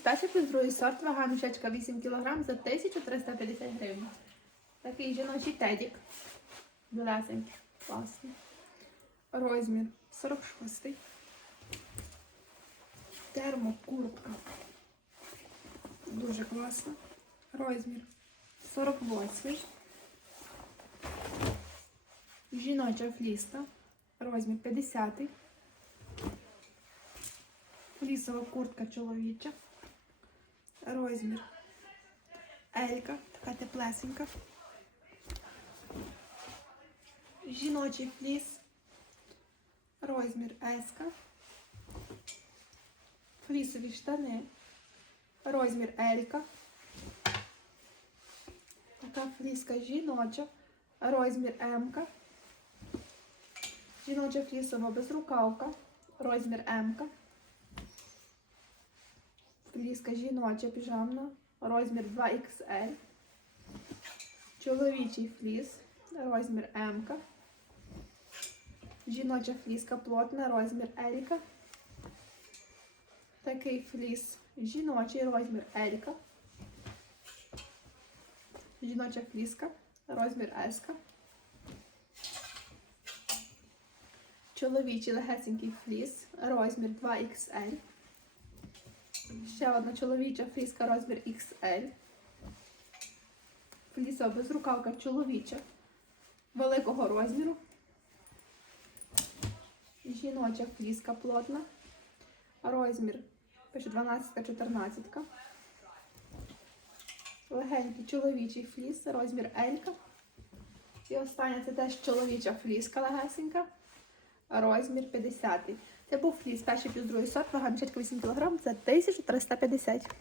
перший плюс другий сорт, вага мішечка 8 кг за 1350 гривень. Такий жіночий тедік. Білесенький, класний. Розмір 46. Термокуртка. Дуже класно. Розмір 48. Жіноча фліста. Розмір 50. Флісова куртка чоловіча. Розмір. Елька, така теплесенька. Жіночий фліс. Розмір Еска. Флісові штани. Розмір Елька. Така фліска жіноча. Розмір М-ка. Жіноча флісова безрукавка. Розмір М-ка. Фліска жіноча піжамна. Розмір 2XL. Чоловічий фліс. Розмір М-ка. Жіноча фліска плотна, розмір Елька. Такий фліс жіночий, розмір Елька. Жіноча фліска, розмір Еска. Чоловічий легесенький фліс, розмір 2XL. Ще одна чоловіча фліска, розмір XL. Флісова безрукавка чоловіча великого розміру. Жіноча фліска плотна. Розмір пише 12-14. Легенький чоловічий фліс, розмір Елька. І остання це теж чоловіча фліска легесенька. Розмір 50. Це був фліс, перший плюс другий сорт, вага мішечка 8 кг за 1350.